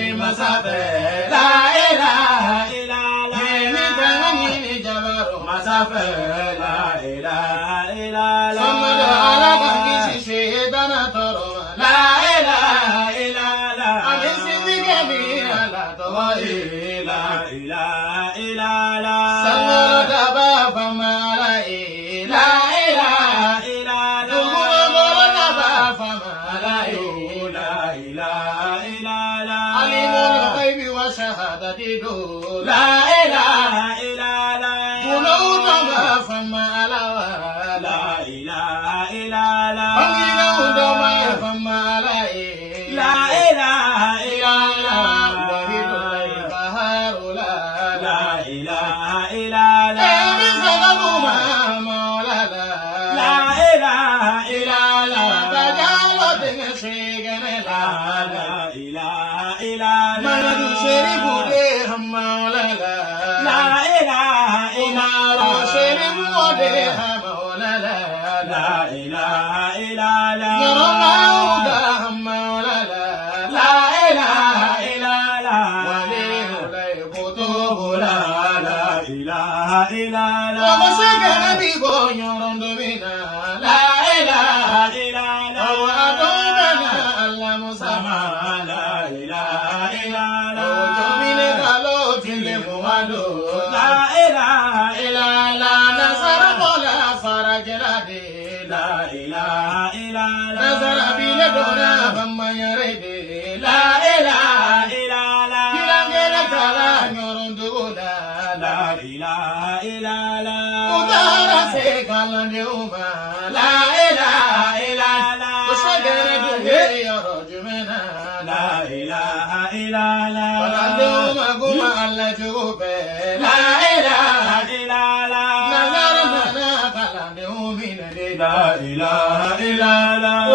Ali Masafe, la ilaha illallah. Ni tangani ni jabaru Masafe, la ilaha illallah. Samadu ala kangi shehidana toro, la ilaha illallah. Amin sidikani ala tawai, la ilaha illallah. Samadu daba famala, la ilaha illallah. Dumuru daba famala, la ilaha illallah. Alimul ghaibi wa shahadati, la ilaha illallah. Gunu daba famala, la ilaha illallah. Bangina daba famala, la ilaha illallah. Wahidul qaharu, la ilaha illallah. Emizaguma maulana, la ilaha illallah. Tajawatin shigane, la ilaha illallah. Manadu sherifu de maulana, la ilaha illallah. Sherifu de maulana, la ilaha illallah. Yarauda maulana, la ilaha illallah. Waliyulay kutubula, la ilaha illallah. Wamasagana bigo nyorondobina, la ilaha illallah. Wadobana Allah musama, la ilaha illallah. Ojomine kalo tile muwado, la ilaha illallah. Nasara bola farajelade, la ilaha illallah. Nasara bile dona bamayarede, la ilaha illallah. Kilangena kala nyorondula, la ilaha illallah. Udara se kalande uma, la ilaha illallah. Usagere duhe yorojumena, la ilaha illallah. Kalande uma guma Allah jube, la ilaha illallah. Nazara mana kalande umine, la ilaha illallah.